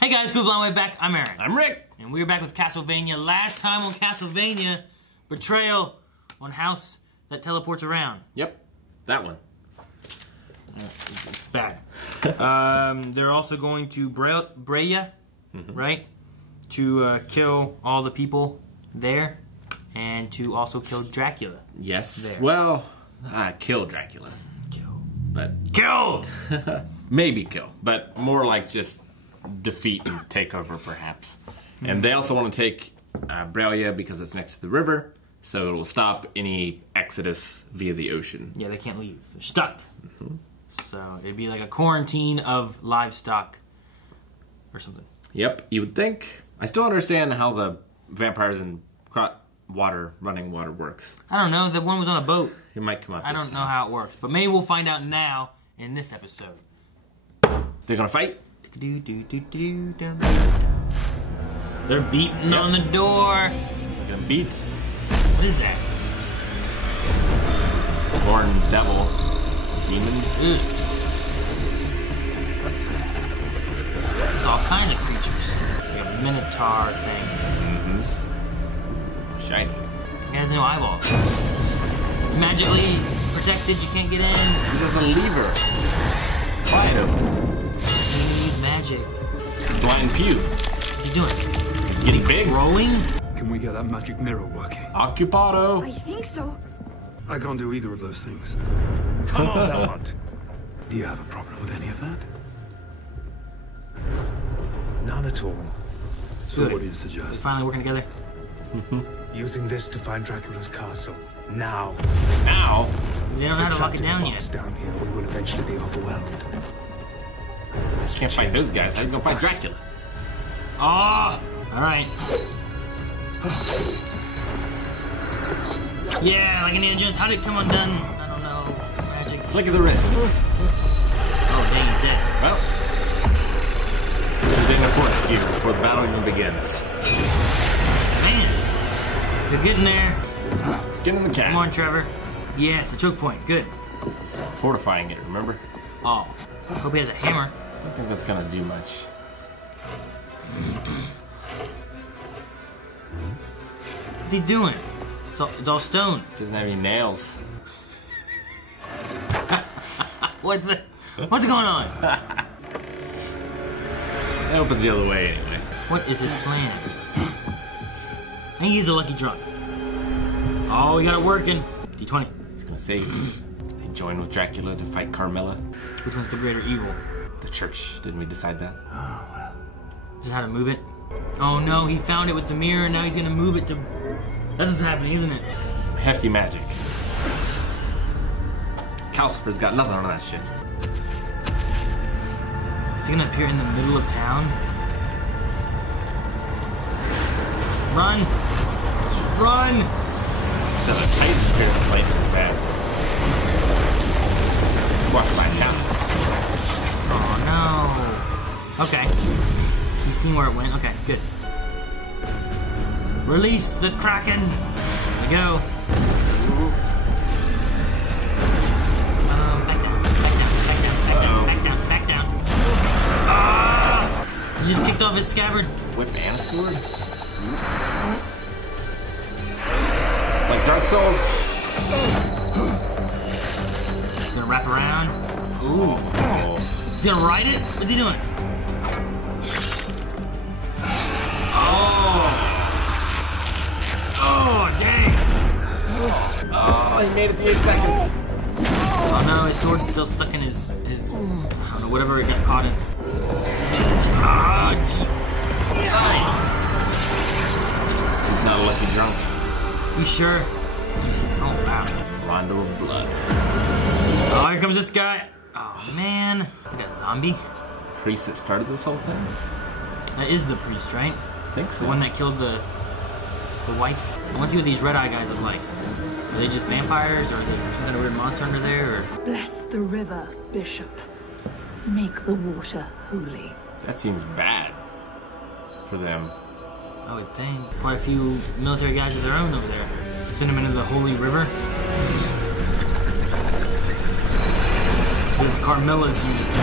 Hey guys, Poop Long Way back. I'm Aaron. I'm Rick. And we're back with Castlevania. Last time on Castlevania, Betrayal on House that teleports around. Yep, that one. It's bad. They're also going to Brea, right? To kill all the people there, and to also kill Dracula. Yes. There. Well, kill Dracula. Kill. But Kill! maybe kill, but more like just defeat and take over, perhaps. And they also want to take Brea because it's next to the river, so it will stop any exodus via the ocean. Yeah, they can't leave. They're stuck. So it'd be like a quarantine of livestock or something. Yep, you would think. I still understand how the vampires and running water works. I don't know. The one was on a boat. It might come up. I don't know how it works, but maybe we'll find out now in this episode. They're gonna fight? They're beating on the door. They're gonna beat. What is that? Born devil. Demon. All kinds of creatures. Like a minotaur thing. Shiny. It has no eyeballs. It's magically protected. You can't get in. He does a lever. Fight him. You use magic. Blind Pew. What's he doing? He's getting big. Rolling? Can we get that magic mirror working? Occupado. I think so. I can't do either of those things. Come on, Belmont. Do you have a problem with any of that? None at all. So Good. what do you We're suggest? finally working together. Using this to find Dracula's castle. Now. Now. They don't know how to lock it down Trapped yet. down here, we will eventually be overwhelmed. Can't fight those guys. How you gonna fight Dracula? Oh! Alright. Yeah, like an Indiana Jones. How did it come undone? I don't know. Magic. Flick of the wrist. Oh, dang, he's dead. Well. This is being a force gear before the battle even begins. Man. They're getting there. Skin in the cat. Come on, Trevor. Yes, a choke point. Good. It's fortifying it, remember? Oh. Hope he has a hammer. I don't think that's gonna do much. What's he doing? It's all stone. Doesn't have any nails. What's going on? It opens the other way anyway. What is his plan? And he's a lucky drunk. Oh, we got it working. D20. He's gonna save. They join with Dracula to fight Carmilla. Which one's the greater evil? The church. Didn't we decide that? This is how to move it. Oh no, he found it with the mirror, and now he's gonna move it to... That's what's happening, isn't it? Some hefty magic. Calcifer's got nothing on that shit. Is he gonna appear in the middle of town? Run! Run! Got a Titan appear plate in the back. Squashed by Castle. Oh no. Okay. He's seen where it went. Okay, good. Release the Kraken! There we go. Back down, back down, back down, back down, back down, back down. Ah! He just kicked off his scabbard. Whip and a sword? It's like Dark Souls. He's gonna wrap around. Ooh. Oh. He's gonna ride it? What's he doing? Oh! Oh, dang! Oh, he made it the 8 seconds. Oh no, his sword's still stuck in his I don't know, whatever it got caught in. Ah, jeez. Nice. He's not a lucky drunk. You sure? Oh, wow. Rondo of blood. Oh, here comes this guy. Oh, man. That zombie. Priest that started this whole thing? That is the priest, right? I think so. The one that killed the wife. I want to see what these red eye guys look like. Are they just vampires, or are they some kind of weird monster under there, or? Bless the river, Bishop. Make the water holy. That seems bad for them. I would think. Quite a few military guys of their own over there. Send them into the holy river. It's Carmilla's units.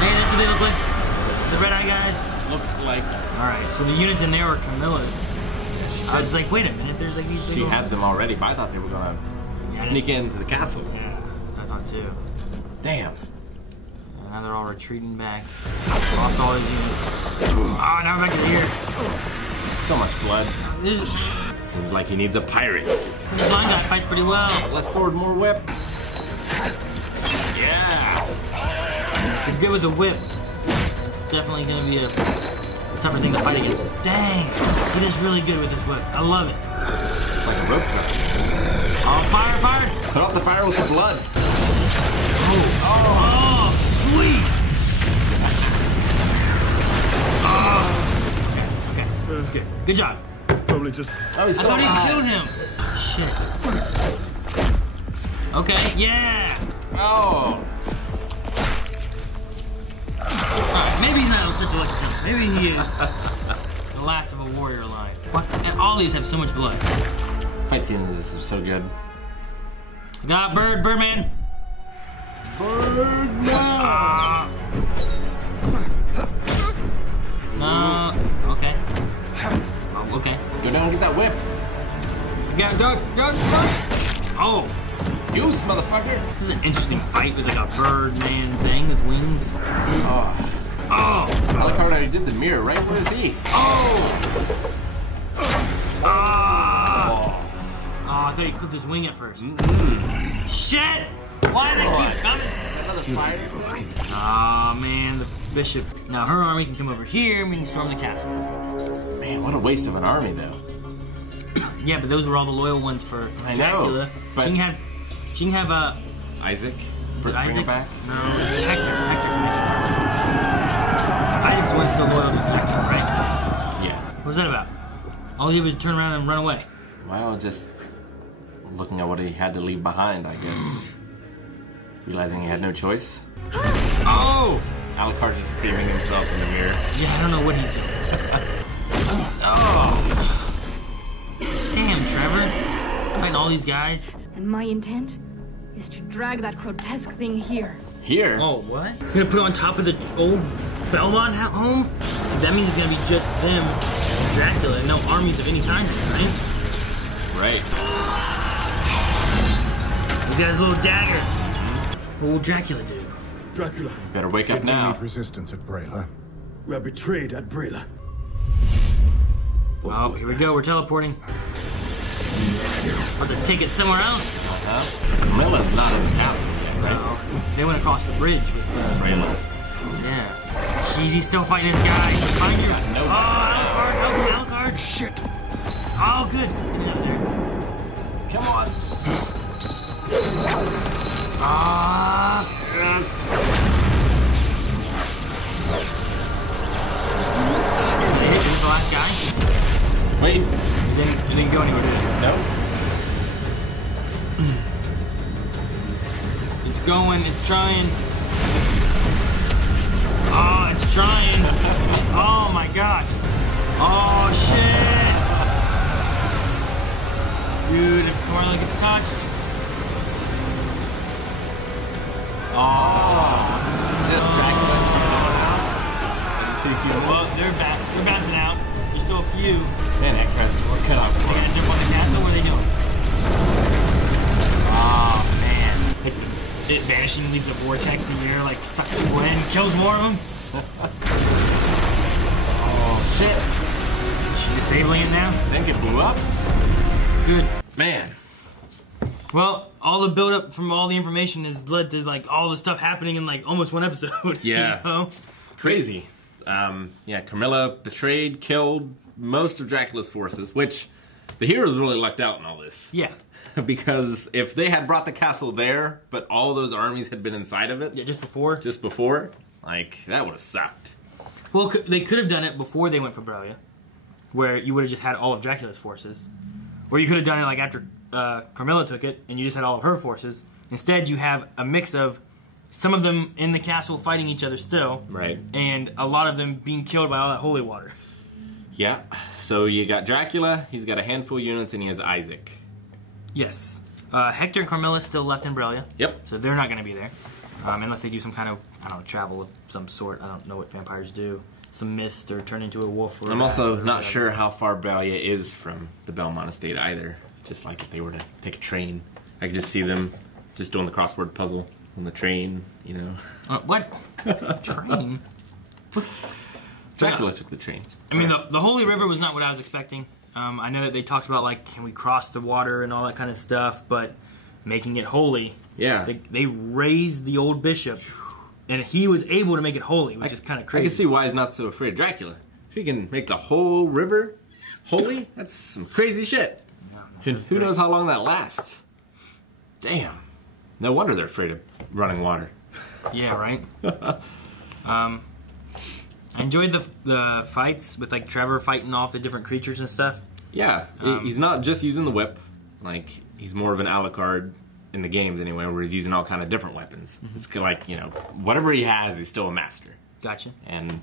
Hey, that's what they look like. The red eye guys? Looks like Alright, so the units in there are Camilla's. I was like, wait a minute, there's like these big she old- had them already, but I thought they were gonna sneak into the castle. Yeah, that's what I thought too. Damn. And now they're all retreating back. Lost all his units. Oh, now we're back to here. So much blood. This Seems like he needs a pirate. blind guy fights pretty well. Less sword, more whip. Yeah. He's good with the whip. It's definitely gonna be a tougher thing to fight against. Dang, he is really good with his whip. I love it. It's like a rope cut. Oh, fire, fire! Put out the fire with the blood. Oh, sweet! Oh. Okay, that was good. Good job. Probably just... Oh, he's I still thought he alive. killed him. Shit. Okay, yeah. Oh. Alright, maybe he's not such a lucky killer. Maybe he is the last of a warrior line. What? And all these have so much blood. Fight scenes, this is so good. I got Birdman. Birdman. No. Okay. Oh, okay. Go down and get that whip. I got duck. Oh, Goose, motherfucker. this is an interesting fight with like a Birdman thing with wings. Oh. Oh. Alucard already did the mirror, right? Where is he? Oh. Ah. Oh, I thought he clipped his wing at first. Shit! Why do they keep coming? Another fire. Aw, man, the bishop. Now her army can come over here and we can storm the castle. Man, what a waste of an army, though. Yeah, but those were all the loyal ones for I know, Dracula. but- She can have Isaac? Is it Bring him Isaac? back? No, it's Hector. Isaac's one still loyal to Dracula, right? Yeah. What's that about? All he did was turn around and run away. Well, just looking at what he had to leave behind, I guess. Realizing he had no choice. Oh! Alucard just beaming himself in the mirror. Yeah, I don't know what he's doing. Oh! Damn, Trevor. Fighting all these guys. And my intent is to drag that grotesque thing here. Here? Oh, what? You're gonna put it on top of the old Belmont home? That means it's gonna be just them and Dracula and no armies of any kind, right? Right. He's got his little dagger. What will Dracula do? Dracula, Better wake up now. Resistance at Brayla. we are betrayed at Brayla. What Oh, was here we that? go. We're teleporting. About to take it somewhere else. Camilla's not in the castle yet, right? No, they went across the bridge with Rayla. yeah. Jeez, he's still fighting this guy. Find your. No. Oh, Alucard! Shit! Oh, good. Get me up there. Come on. Ah! Here's the last guy. Wait. It didn't go anywhere, did it? No. It's going. It's trying. Oh, it's trying. Oh my god. Oh shit. Dude, if Corla gets touched. Just Dracula. Well, they're back. They're bouncing out. There's still a few. Man, that crap's cut off. They're gonna jump on the castle. What are they doing? Oh man. It vanishing leaves a vortex in the air, like sucks people in, kills more of them. Oh, shit. Is she disabling it now? I think it blew up. Good. Man. Well, all the build-up from all the information has led to like all the stuff happening in like almost one episode. Yeah. You know? Crazy. Yeah, Camilla betrayed, killed most of Dracula's forces, which the heroes really lucked out in all this. Yeah. Because if they had brought the castle there, but all those armies had been inside of it Yeah, just before. just before, like, that would have sucked. Well, they could have done it before they went for Bralia, where you would have just had all of Dracula's forces. Or you could have done it like after Carmilla took it, and you just had all of her forces. Instead, you have a mix of some of them in the castle fighting each other still, Right. and a lot of them being killed by all that holy water. Yeah. So you got Dracula, he's got a handful of units, and he has Isaac. Yes. Hector and Carmilla still left in Bralia. Yep. So they're not going to be there. Unless they do some kind of, I don't know, travel of some sort. I don't know what vampires do. some mist or turn into a wolf. Or I'm a also bat or not whatever. sure how far Bralia is from the Belmont estate either. Just like if they were to take a train, I could just see them just doing the crossword puzzle on the train, you know. What? Train? Dracula took the train. I mean, the Holy River was not what I was expecting. I know that they talked about, like, can we cross the water and all that kind of stuff, but making it holy. Yeah. They raised the old bishop, and he was able to make it holy, which is kind of crazy. I can see why he's not so afraid of Dracula. If he can make the whole river holy, that's some crazy shit. Who knows how long that lasts? Damn. No wonder they're afraid of running water. Yeah, right? I enjoyed the fights with, like, Trevor fighting off the different creatures and stuff. Yeah, he's not just using the whip. Like, he's more of an Alucard in the games anyway, where he's using all kind of different weapons. Mm-hmm. It's like, you know, whatever he has, he's still a master. Gotcha. And,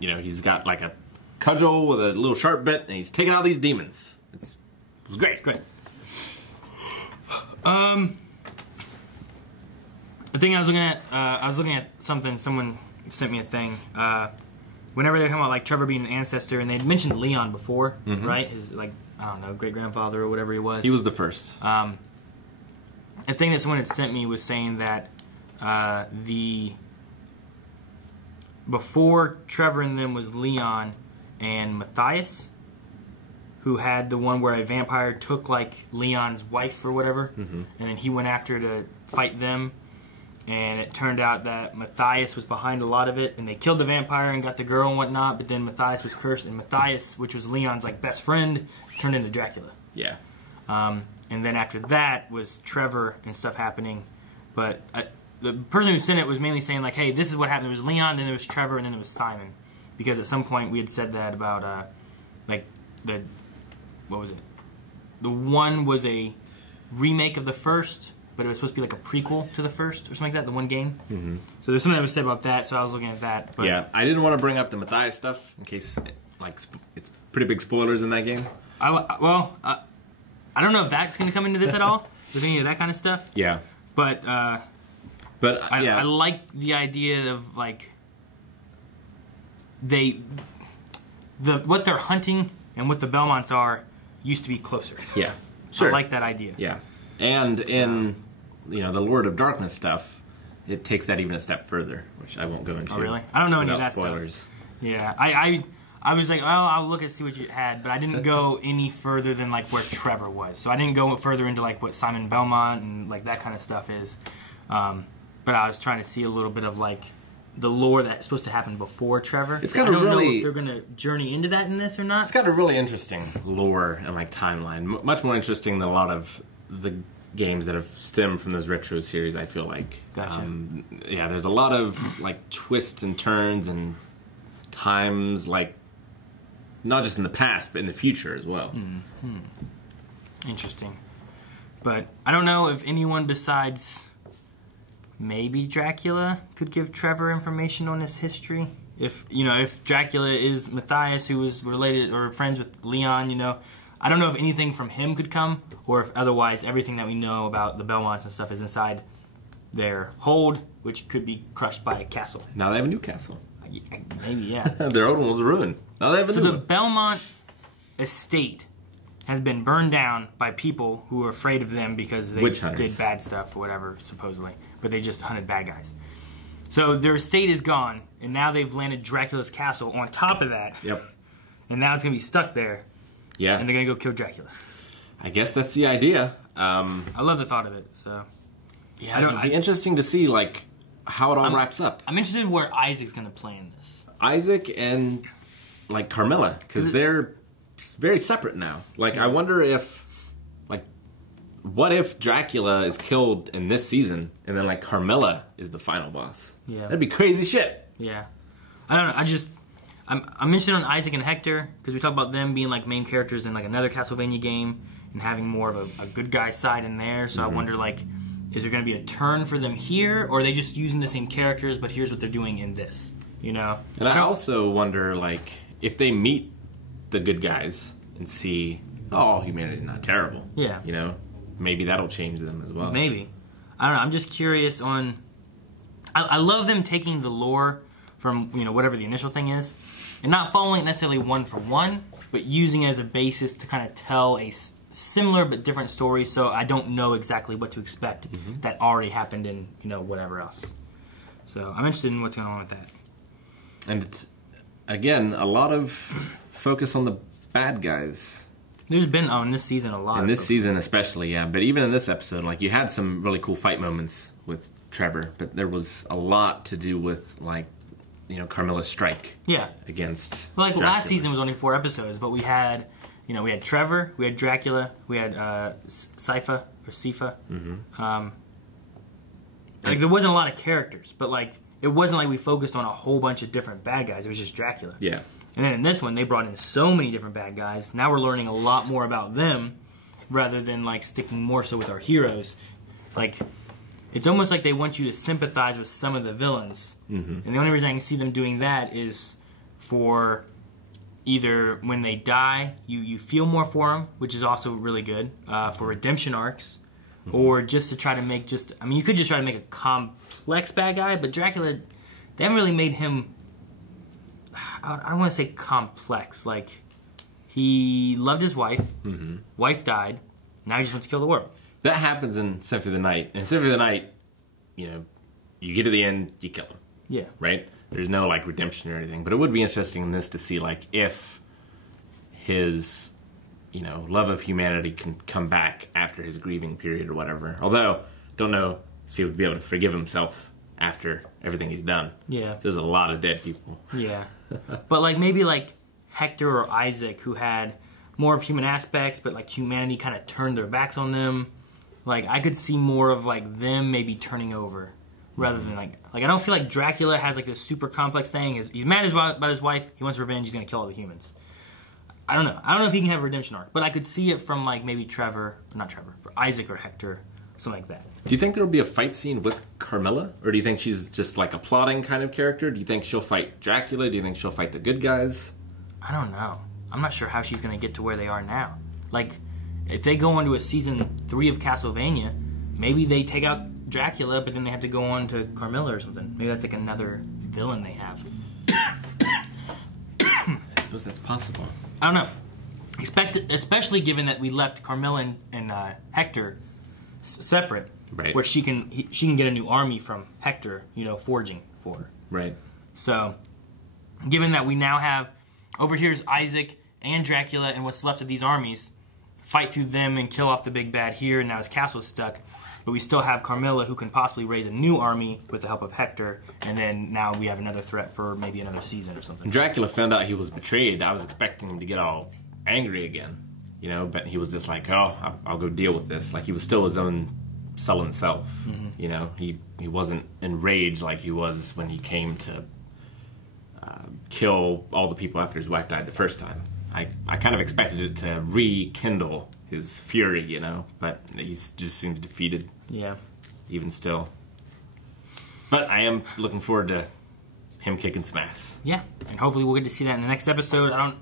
you know, he's got like a cudgel with a little sharp bit, and he's taking out these demons. It was great. Great. The thing I was looking at something. Someone sent me a thing. Whenever they're talking about like Trevor being an ancestor, and they'd mentioned Leon before, right? His like I don't know, great grandfather or whatever he was. He was the first. A thing that someone had sent me was saying that before Trevor and them was Leon and Matthias, who had the one where a vampire took like Leon's wife or whatever, and then he went after to fight them. And it turned out that Matthias was behind a lot of it, and they killed the vampire and got the girl and whatnot. But then Matthias was cursed, and Matthias, which was Leon's like best friend, turned into Dracula. Yeah. And then after that was Trevor and stuff happening. But the person who sent it was mainly saying like, "Hey, this is what happened. There was Leon, then there was Trevor, and then there was Simon." Because at some point we had said that about like what was it? The one was a remake of the first, but it was supposed to be like a prequel to the first or something like that, the one game. Mm-hmm. So there's something that was said about that, so I was looking at that. But yeah, I didn't want to bring up the Matthias stuff in case, it's pretty big spoilers in that game. I don't know if that's going to come into this at all, with any of that kind of stuff. Yeah. But I like the idea of, like, what they're hunting and what the Belmonts are used to be closer. Yeah. Sure. I like that idea. Yeah. And in, you know, the Lord of Darkness stuff, it takes that even a step further, which I won't go into. Oh, really? I don't know any of that spoilers. stuff. Yeah. I was like, I'll look and see what you had, but I didn't go any further than, like, where Trevor was. So I didn't go further into, like, what Simon Belmont and, like, that kind of stuff is. But I was trying to see a little bit of, like, the lore that's supposed to happen before Trevor. It's I got a don't know really- if they're going to journey into that in this or not. It's got a really interesting lore and, like, timeline. Much more interesting than a lot of the games that have stemmed from those retro series, I feel like. Gotcha. Yeah, there's a lot of, like, twists and turns and times, like, not just in the past, but in the future as well. Mm-hmm. Interesting. But I don't know if anyone besides maybe Dracula could give Trevor information on his history. If Dracula is Matthias, who was related or friends with Leon, I don't know if anything from him could come, or if otherwise everything that we know about the Belmonts and stuff is inside their hold, which could be crushed by a castle. Now they have a new castle. Maybe, yeah. Their old one was ruined. Now they have a new So the one. Belmont estate has been burned down by people who were afraid of them because they Witch hunters. did bad stuff or whatever, supposedly. But they just hunted bad guys. So their estate is gone, and now they've landed Dracula's castle on top of that. Yep. And now it's going to be stuck there, Yeah. and they're going to go kill Dracula. I guess that's the idea. I love the thought of it, so... Yeah, it'd be interesting to see, like, how it all wraps up. I'm interested in where Isaac's going to play in this. Isaac and, like, Carmilla, because they're very separate now. Like, I wonder if, like, what if Dracula is killed in this season, and then, like, Carmilla is the final boss? Yeah. That'd be crazy shit. Yeah. I don't know, I'm interested in Isaac and Hector, because we talk about them being, like, main characters in, like, another Castlevania game, and having more of a good guy side in there, so I wonder, like, is there going to be a turn for them here, or are they just using the same characters, but here's what they're doing in this, And I also wonder, like, if they meet the good guys and see, oh, humanity's not terrible. Yeah. Maybe that'll change them as well. Maybe. I don't know, I'm just curious on... I love them taking the lore from whatever the initial thing is, and not following it necessarily one for one, but using it as a basis to kind of tell a similar but different story. So I don't know exactly what to expect that already happened in whatever else. So I'm interested in what's going on with that. And it's, again, a lot of focus on the bad guys. There's been in this season a lot. In this season especially, yeah. But even in this episode, like, you had some really cool fight moments with Trevor, but there was a lot to do with, like, Carmilla's strike. Yeah. Against. Well, like Dracula. last season was only 4 episodes, but we had, we had Trevor, we had Dracula, we had Sypha or Sifa. Like, there wasn't a lot of characters, but like it wasn't like we focused on a whole bunch of different bad guys. It was just Dracula. Yeah. And then in this one, they brought in so many different bad guys. Now we're learning a lot more about them, rather than like sticking more so with our heroes. Like, it's almost like they want you to sympathize with some of the villains. And the only reason I can see them doing that is for either when they die, you feel more for them, which is also really good for redemption arcs. Or just to try to make you could just try to make a complex bad guy, but Dracula, they haven't really made him, I don't want to say complex. Like, he loved his wife, wife died, now he just wants to kill the world. That happens in Symphony of the Night. In Symphony of the Night, you get to the end, you kill him. Yeah. Right? There's no, like, redemption or anything. But it would be interesting in this to see, like, if his love of humanity can come back after his grieving period or whatever. Although, don't know if he would be able to forgive himself after everything he's done. Yeah. There's a lot of dead people. Yeah. But like maybe like Hector or Isaac, who had more of human aspects, but like humanity kind of turned their backs on them. Like, I could see more of like them maybe turning over rather than like I don't feel like Dracula has like this super complex thing. He's mad about his wife. He wants revenge. He's gonna kill all the humans. I don't know if he can have a redemption arc, but I could see it from like maybe Isaac or Hector, something like that. Do you think there will be a fight scene with Carmilla? Or do you think she's just like a plotting kind of character? Do you think she'll fight Dracula? Do you think she'll fight the good guys? I don't know. I'm not sure how she's going to get to where they are now. Like, if they go on to a season 3 of Castlevania, maybe they take out Dracula, but then they have to go on to Carmilla or something. Maybe that's like another villain they have. I suppose that's possible. I don't know. Especially given that we left Carmilla and Hector separate, right? Where she can get a new army from Hector, forging for her. Right. So, given that we now have over here's Isaac and Dracula and what's left of these armies, fight through them and kill off the big bad here, and now his castle's stuck. But we still have Carmilla, who can possibly raise a new army with the help of Hector, and then now we have another threat for maybe another season or something. When Dracula found out he was betrayed, I was expecting him to get all angry again, but he was just like, oh, I'll go deal with this. Like, he was still his own sullen self, He wasn't enraged like he was when he came to kill all the people after his wife died the first time. I kind of expected it to rekindle his fury, but he just seems defeated. Yeah. Even still. But I am looking forward to him kicking some ass. Yeah, and hopefully we'll get to see that in the next episode. I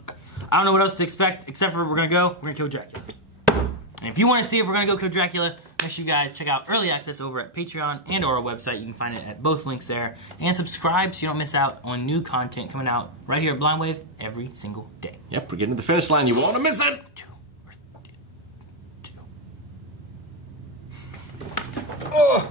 don't know what else to expect, except for we're gonna kill Dracula. And if you want to see if we're gonna go kill Dracula, make sure you guys check out Early Access over at Patreon and our website. You can find it at both links there. And subscribe so you don't miss out on new content coming out right here at Blind Wave every single day. Yep, we're getting to the finish line. You won't want to miss it. 2. Oh!